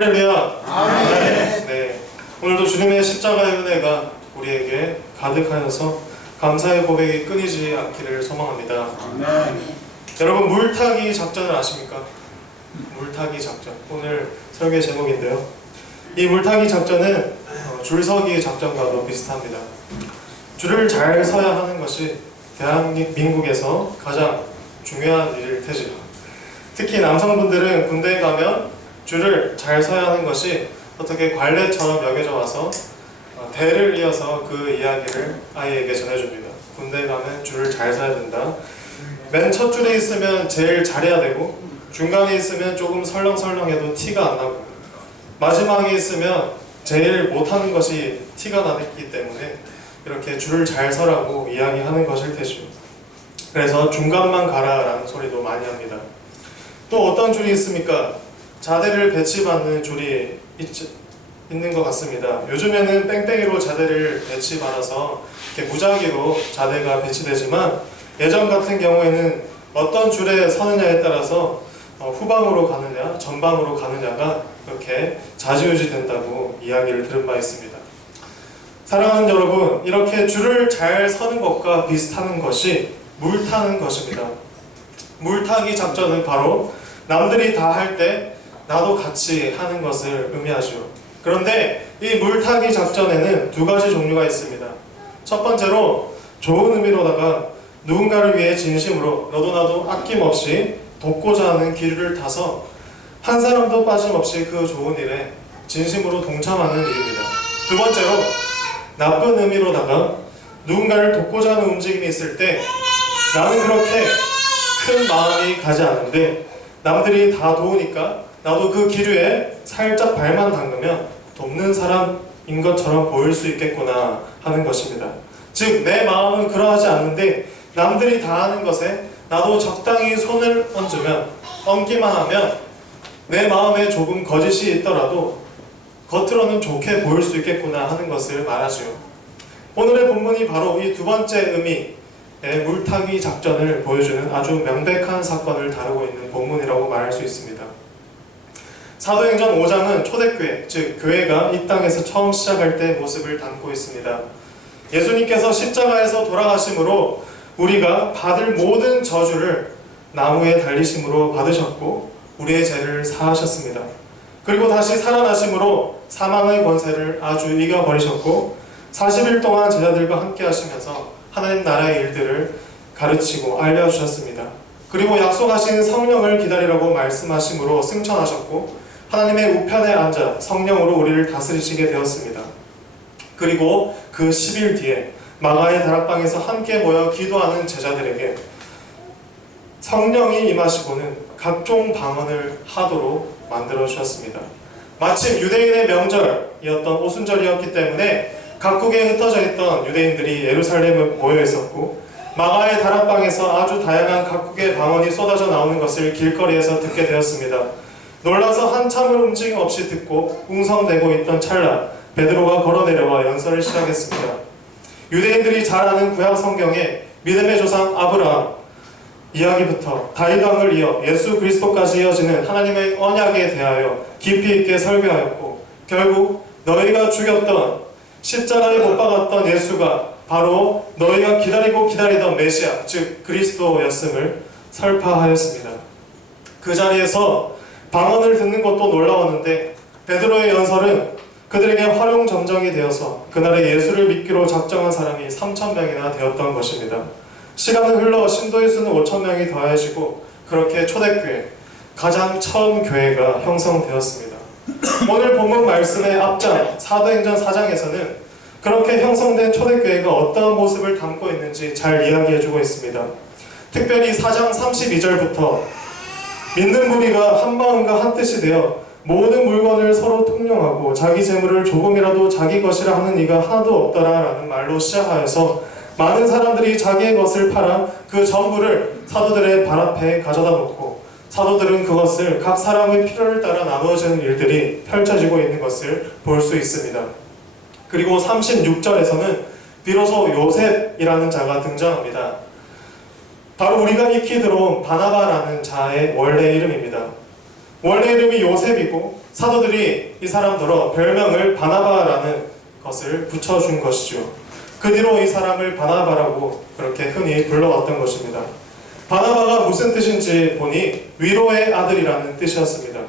할렐루야. 아멘. 네. 오늘도 주님의 십자가의 은혜가 우리에게 가득하여서 감사의 고백이 끊이지 않기를 소망합니다. 아멘. 여러분, 물타기 작전을 아십니까? 물타기 작전. 오늘 설교 제목인데요. 이 물타기 작전은 줄서기 작전과도 비슷합니다. 줄을 잘 서야 하는 것이 대한민국에서 가장 중요한 일일 테지요. 특히 남성분들은 군대에 가면 줄을 잘 서야 하는 것이 어떻게 관례처럼 여겨져 와서 대를 이어서 그 이야기를 아이에게 전해줍니다. 군대에 가면 줄을 잘 서야 된다. 맨 첫 줄에 있으면 제일 잘해야 되고, 중간에 있으면 조금 설렁설렁해도 티가 안 나고, 마지막에 있으면 제일 못하는 것이 티가 나기 때문에 이렇게 줄을 잘 서라고 이야기하는 것일 테죠. 그래서 중간만 가라라는 소리도 많이 합니다. 또 어떤 줄이 있습니까? 자대를 배치받는 줄이 있는 것 같습니다. 요즘에는 뺑뺑이로 자대를 배치받아서 이렇게 무작위로 자대가 배치되지만, 예전 같은 경우에는 어떤 줄에 서느냐에 따라서 후방으로 가느냐 전방으로 가느냐가 이렇게 좌지우지 된다고 이야기를 들은 바 있습니다. 사랑하는 여러분, 이렇게 줄을 잘 서는 것과 비슷한 것이 물타는 것입니다. 물타기 작전은 바로 남들이 다 할 때 나도 같이 하는 것을 의미하죠. 그런데 이 물타기 작전에는 두 가지 종류가 있습니다. 첫 번째로 좋은 의미로다가 누군가를 위해 진심으로 너도 나도 아낌없이 돕고자 하는 기류를 타서 한 사람도 빠짐없이 그 좋은 일에 진심으로 동참하는 일입니다. 두 번째로 나쁜 의미로다가 누군가를 돕고자 하는 움직임이 있을 때 나는 그렇게 큰 마음이 가지 않은데 남들이 다 도우니까 나도 그 기류에 살짝 발만 담그면 돕는 사람인 것처럼 보일 수 있겠구나 하는 것입니다. 즉, 내 마음은 그러하지 않는데 남들이 다 하는 것에 나도 적당히 손을 얹기만 하면 내 마음에 조금 거짓이 있더라도 겉으로는 좋게 보일 수 있겠구나 하는 것을 말하지요. 오늘의 본문이 바로 이 두 번째 의미의 물타기 작전을 보여주는 아주 명백한 사건을 다루고 있는 본문이라고 말할 수 있습니다. 사도행전 5장은 초대교회, 즉 교회가 이 땅에서 처음 시작할 때 모습을 담고 있습니다. 예수님께서 십자가에서 돌아가심으로 우리가 받을 모든 저주를 나무에 달리심으로 받으셨고 우리의 죄를 사하셨습니다. 그리고 다시 살아나심으로 사망의 권세를 아주 이겨버리셨고 40일 동안 제자들과 함께 하시면서 하나님 나라의 일들을 가르치고 알려주셨습니다. 그리고 약속하신 성령을 기다리라고 말씀하심으로 승천하셨고 하나님의 우편에 앉아 성령으로 우리를 다스리시게 되었습니다. 그리고 그 10일 뒤에 마가의 다락방에서 함께 모여 기도하는 제자들에게 성령이 임하시고는 각종 방언을 하도록 만들어 주셨습니다. 마침 유대인의 명절이었던 오순절이었기 때문에 각국에 흩어져 있던 유대인들이 예루살렘에 모여 있었고 마가의 다락방에서 아주 다양한 각국의 방언이 쏟아져 나오는 것을 길거리에서 듣게 되었습니다. 놀라서 한참을 움직임 없이 듣고 웅성대고 있던 찰나 베드로가 걸어내려와 연설을 시작했습니다. 유대인들이 잘 아는 구약 성경에 믿음의 조상 아브라함 이야기부터 다윗 왕을 이어 예수 그리스도까지 이어지는 하나님의 언약에 대하여 깊이 있게 설교하였고 결국 너희가 죽였던 십자가에 못 박았던 예수가 바로 너희가 기다리고 기다리던 메시아, 즉 그리스도였음을 설파하였습니다. 그 자리에서 방언을 듣는 것도 놀라웠는데 베드로의 연설은 그들에게 활용점정이 되어서 그날의 예수를 믿기로 작정한 사람이 3,000명이나 되었던 것입니다. 시간은 흘러 신도의 수는 5,000명이 더해지고 그렇게 초대교회, 가장 처음 교회가 형성되었습니다. 오늘 본문 말씀의 앞장 사도행전 4장에서는 그렇게 형성된 초대교회가 어떠한 모습을 담고 있는지 잘 이야기해주고 있습니다. 특별히 4장 32절부터 믿는 무리가 한 마음과 한 뜻이 되어 모든 물건을 서로 통용하고 자기 재물을 조금이라도 자기 것이라 하는 이가 하나도 없더라 라는 말로 시작하여서 많은 사람들이 자기의 것을 팔아 그 전부를 사도들의 발 앞에 가져다 놓고 사도들은 그것을 각 사람의 필요를 따라 나누어지는 일들이 펼쳐지고 있는 것을 볼 수 있습니다. 그리고 36절에서는 비로소 요셉이라는 자가 등장합니다. 바로 우리가 익히 들어온 바나바라는 자의 원래 이름입니다. 원래 이름이 요셉이고 사도들이 이 사람더러 별명을 바나바라는 것을 붙여준 것이죠. 그 뒤로 이 사람을 바나바라고 그렇게 흔히 불러왔던 것입니다. 바나바가 무슨 뜻인지 보니 위로의 아들이라는 뜻이었습니다.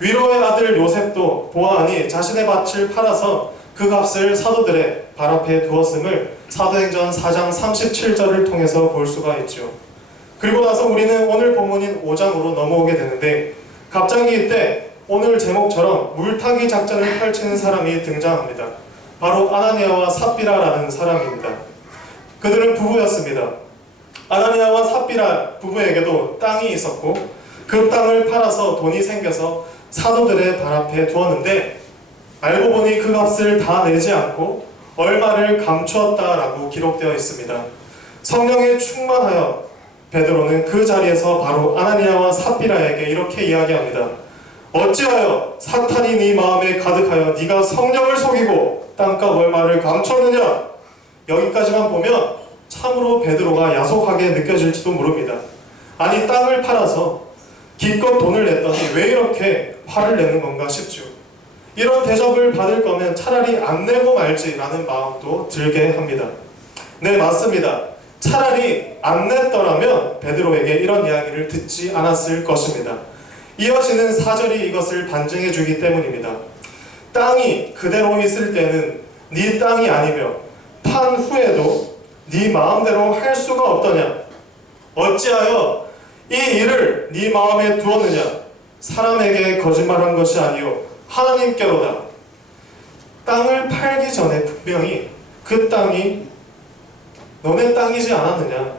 위로의 아들 요셉도 보아하니 자신의 밭을 팔아서 그 값을 사도들의 발 앞에 두었음을 사도행전 4장 37절을 통해서 볼 수가 있죠. 그리고 나서 우리는 오늘 본문인 5장으로 넘어오게 되는데 갑자기 이때 오늘 제목처럼 물타기 작전을 펼치는 사람이 등장합니다. 바로 아나니아와 삽비라라는 사람입니다. 그들은 부부였습니다. 아나니아와 삽비라 부부에게도 땅이 있었고 그 땅을 팔아서 돈이 생겨서 사도들의 발 앞에 두었는데 알고 보니 그 값을 다 내지 않고 얼마를 감추었다라고 기록되어 있습니다. 성령에 충만하여 베드로는 그 자리에서 바로 아나니아와 삽비라에게 이렇게 이야기합니다. 어찌하여 사탄이 네 마음에 가득하여 네가 성령을 속이고 땅값 얼마를 감추었느냐? 여기까지만 보면 참으로 베드로가 야속하게 느껴질지도 모릅니다. 아니 땅을 팔아서 기껏 돈을 냈더니 왜 이렇게 화를 내는 건가 싶죠. 이런 대접을 받을 거면 차라리 안 내고 말지라는 마음도 들게 합니다. 네, 맞습니다. 차라리 안 냈더라면 베드로에게 이런 이야기를 듣지 않았을 것입니다. 이어지는 4절이 이것을 반증해 주기 때문입니다. 땅이 그대로 있을 때는 네 땅이 아니며 판 후에도 네 마음대로 할 수가 없더냐? 어찌하여 이 일을 네 마음에 두었느냐? 사람에게 거짓말한 것이 아니요 하나님께로다. 땅을 팔기 전에 분명히 그 땅이 너네 땅이지 않았느냐?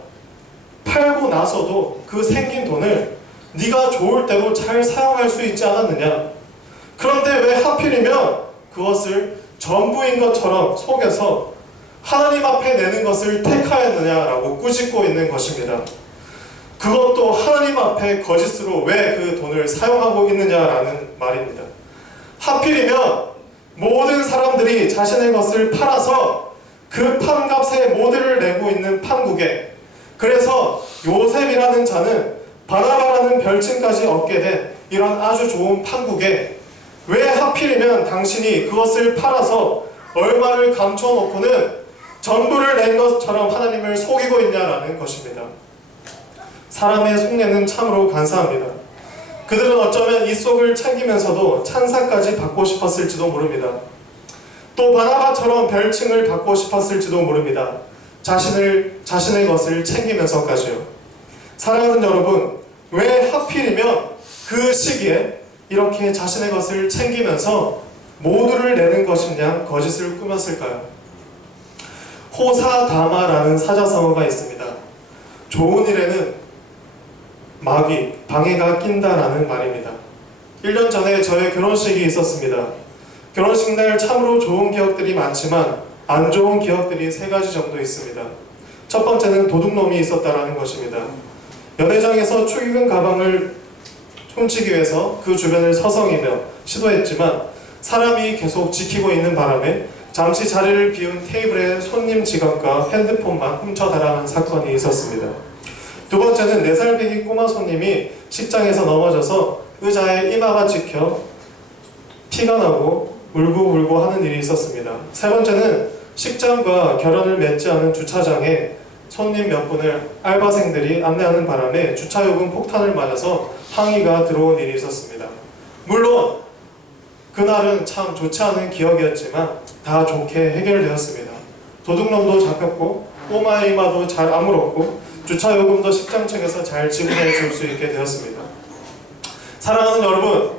팔고 나서도 그 생긴 돈을 네가 좋을 대로 잘 사용할 수 있지 않았느냐? 그런데 왜 하필이면 그것을 전부인 것처럼 속여서 하나님 앞에 내는 것을 택하였느냐라고 꾸짖고 있는 것입니다. 그것도 하나님 앞에 거짓으로 왜 그 돈을 사용하고 있느냐라는 말입니다. 하필이면 모든 사람들이 자신의 것을 팔아서 그 판값의 모두를 내고 있는 판국에, 그래서 요셉이라는 자는 바나바라는 별칭까지 얻게 된 이런 아주 좋은 판국에 왜 하필이면 당신이 그것을 팔아서 얼마를 감춰놓고는 전부를 낸 것처럼 하나님을 속이고 있냐라는 것입니다. 사람의 속내는 참으로 간사합니다. 그들은 어쩌면 이 속을 챙기면서도 찬사까지 받고 싶었을지도 모릅니다. 또 바나바처럼 별칭을 받고 싶었을지도 모릅니다. 자신의 것을 챙기면서까지요. 사랑하는 여러분, 왜 하필이면 그 시기에 이렇게 자신의 것을 챙기면서 모두를 내는 것이냐 거짓을 꾸몄을까요? 호사다마라는 사자성어가 있습니다. 좋은 일에는 마귀, 방해가 낀다라는 말입니다. 1년 전에 저의 결혼식이 있었습니다. 결혼식 날 참으로 좋은 기억들이 많지만 안 좋은 기억들이 3가지 정도 있습니다. 첫 번째는 도둑놈이 있었다라는 것입니다. 연회장에서 축의금 가방을 훔치기 위해서 그 주변을 서성이며 시도했지만 사람이 계속 지키고 있는 바람에 잠시 자리를 비운 테이블에 손님 지갑과 핸드폰만 훔쳐달라는 사건이 있었습니다. 두 번째는 4살 배기 꼬마 손님이 식장에서 넘어져서 의자에 이마가 찍혀 피가 나고 울고불고 하는 일이 있었습니다. 세 번째는 식장과 결연을 맺지 않은 주차장에 손님 몇 분을 알바생들이 안내하는 바람에 주차요금 폭탄을 맞아서 항의가 들어온 일이 있었습니다. 물론 그날은 참 좋지 않은 기억이었지만 다 좋게 해결되었습니다. 도둑놈도 잡혔고 꼬마의 이마도 잘 아물었고 주차요금도 식장 측에서 잘 지불해 줄 수 있게 되었습니다. 사랑하는 여러분,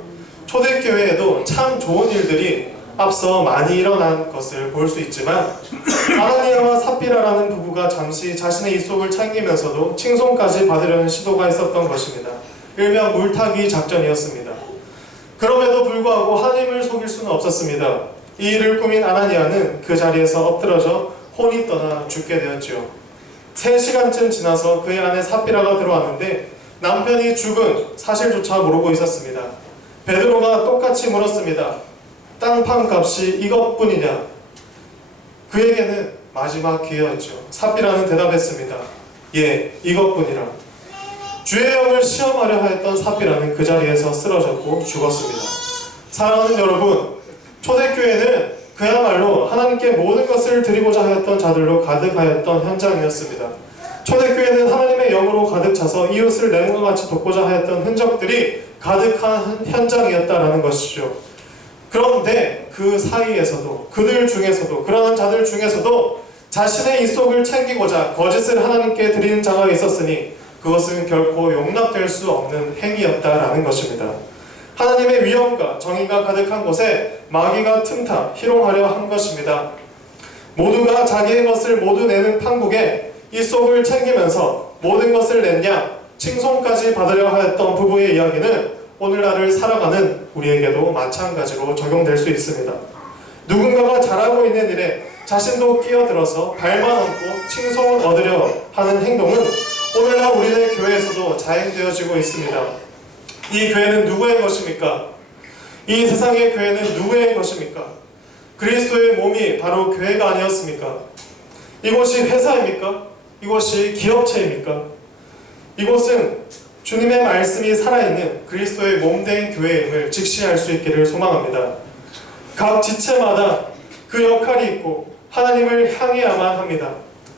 초대교회에도 참 좋은 일들이 앞서 많이 일어난 것을 볼 수 있지만 아나니아와 삽비라라는 부부가 잠시 자신의 입속을 챙기면서도 칭송까지 받으려는 시도가 있었던 것입니다. 일명 물타기 작전이었습니다. 그럼에도 불구하고 하나님을 속일 수는 없었습니다. 이 일을 꾸민 아나니아는 그 자리에서 엎드러져 혼이 떠나 죽게 되었지요. 3시간쯤 지나서 그의 아내 삽비라가 들어왔는데 남편이 죽은 사실조차 모르고 있었습니다. 베드로가 똑같이 물었습니다. 땅판 값이 이것뿐이냐? 그에게는 마지막 기회였죠. 삽비라는 대답했습니다. 예, 이것뿐이라. 주의 영을 시험하려 하였던 삽비라는 그 자리에서 쓰러졌고 죽었습니다. 사랑하는 여러분, 초대교회는 그야말로 하나님께 모든 것을 드리고자 하였던 자들로 가득하였던 현장이었습니다. 초대교회는 하나님의 영으로 가득 차서 이웃을 내 몸과 같이 돕고자 하였던 흔적들이 가득한 현장이었다라는 것이죠. 그런데 그 사이에서도, 그들 중에서도, 그러한 자들 중에서도 자신의 입속을 챙기고자 거짓을 하나님께 드리는 자가 있었으니 그것은 결코 용납될 수 없는 행위였다라는 것입니다. 하나님의 위엄과 정의가 가득한 곳에 마귀가 틈타 희롱하려 한 것입니다. 모두가 자기의 것을 모두 내는 판국에 입속을 챙기면서 모든 것을 냈냐 칭송까지 받으려 하였던 부부의 이야기는 오늘날을 살아가는 우리에게도 마찬가지로 적용될 수 있습니다. 누군가가 잘하고 있는 일에 자신도 끼어들어서 발만 얹고 칭송을 얻으려 하는 행동은 오늘날 우리네 교회에서도 자행되어지고 있습니다. 이 교회는 누구의 것입니까? 이 세상의 교회는 누구의 것입니까? 그리스도의 몸이 바로 교회가 아니었습니까? 이곳이 회사입니까? 이곳이 기업체입니까? 이곳은 주님의 말씀이 살아있는 그리스도의 몸된 교회임을 직시할 수 있기를 소망합니다. 각 지체마다 그 역할이 있고 하나님을 향해야만 합니다.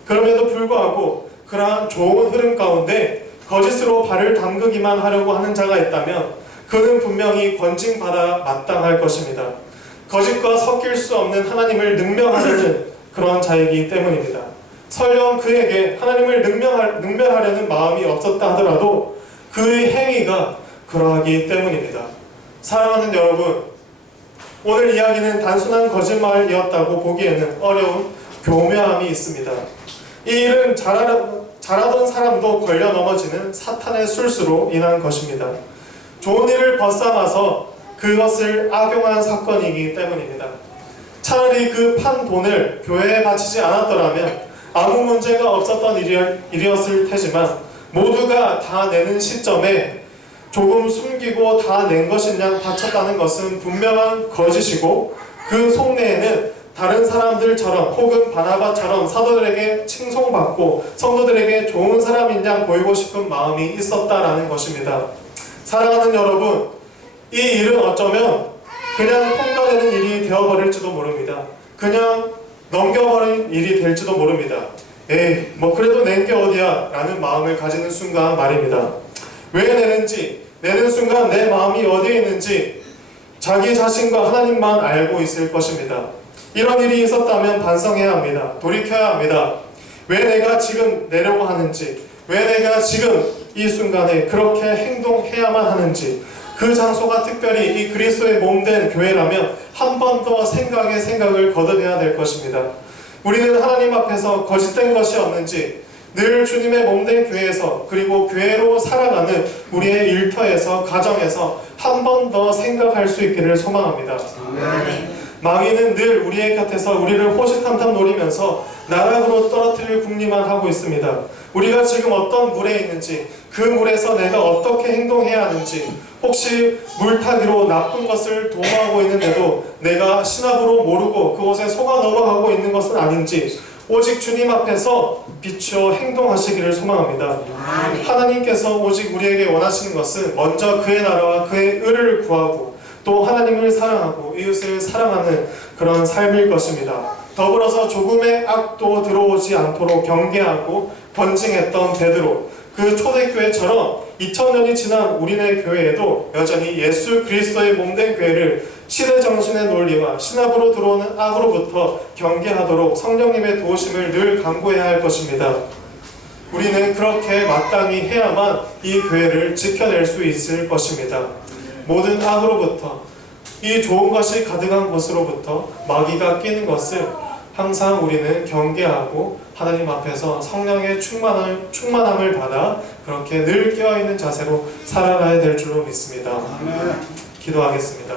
그럼에도 불구하고 그러한 좋은 흐름 가운데 거짓으로 발을 담그기만 하려고 하는 자가 있다면 그는 분명히 권징받아 마땅할 것입니다. 거짓과 섞일 수 없는 하나님을 능멸하려는 그런 자이기 때문입니다. 설령 그에게 하나님을 능멸하려는 마음이 없었다 하더라도 그의 행위가 그러하기 때문입니다. 사랑하는 여러분, 오늘 이야기는 단순한 거짓말이었다고 보기에는 어려운 교묘함이 있습니다. 이 일은 잘하던 사람도 걸려 넘어지는 사탄의 술수로 인한 것입니다. 좋은 일을 벗삼아서 그것을 악용한 사건이기 때문입니다. 차라리 그 판 돈을 교회에 바치지 않았더라면 아무 문제가 없었던 일이었을 테지만 모두가 다 내는 시점에 조금 숨기고 다 낸 것인 양 바쳤다는 것은 분명한 거짓이고 그 속내에는 다른 사람들처럼 혹은 바나바처럼 사도들에게 칭송받고 성도들에게 좋은 사람인 양 보이고 싶은 마음이 있었다라는 것입니다. 사랑하는 여러분, 이 일은 어쩌면 그냥 통과되는 일이 되어버릴지도 모릅니다. 그냥 넘겨버린 일이 될지도 모릅니다. 에이, 뭐 그래도 낸 게 어디야 라는 마음을 가지는 순간 말입니다. 왜 내는지, 내는 순간 내 마음이 어디에 있는지 자기 자신과 하나님만 알고 있을 것입니다. 이런 일이 있었다면 반성해야 합니다. 돌이켜야 합니다. 왜 내가 지금 내려고 하는지, 왜 내가 지금 이 순간에 그렇게 행동해야만 하는지, 그 장소가 특별히 이 그리스도의 몸된 교회라면 한 번 더 생각을 거듭해야 될 것입니다. 우리는 하나님 앞에서 거짓된 것이 없는지 늘 주님의 몸된 교회에서 그리고 교회로 살아가는 우리의 일터에서 가정에서 한 번 더 생각할 수 있기를 소망합니다. 마귀는 늘 우리의 곁에서 우리를 호시탐탐 노리면서 나락으로 떨어뜨릴 궁리만 하고 있습니다. 우리가 지금 어떤 물에 있는지, 그 물에서 내가 어떻게 행동해야 하는지, 혹시 물타기로 나쁜 것을 도모하고 있는데도 내가 신압으로 모르고 그곳에 속아 넘어가고 있는 것은 아닌지 오직 주님 앞에서 비추어 행동하시기를 소망합니다. 하나님께서 오직 우리에게 원하시는 것은 먼저 그의 나라와 그의 의를 구하고 또 하나님을 사랑하고 이웃을 사랑하는 그런 삶일 것입니다. 더불어서 조금의 악도 들어오지 않도록 경계하고 번징했던 베드로, 그 초대교회처럼 2000년이 지난 우리네 교회에도 여전히 예수 그리스도의 몸된 교회를 시대정신의 논리와 신압으로 들어오는 악으로부터 경계하도록 성령님의 도우심을 늘 간구해야 할 것입니다. 우리는 그렇게 마땅히 해야만 이 교회를 지켜낼 수 있을 것입니다. 모든 악으로부터, 이 좋은 것이 가득한 곳으로부터 마귀가 끼는 것을 항상 우리는 경계하고 하나님 앞에서 성령의 충만함을 받아 그렇게 늘 깨어있는 자세로 살아가야 될 줄로 믿습니다. 기도하겠습니다.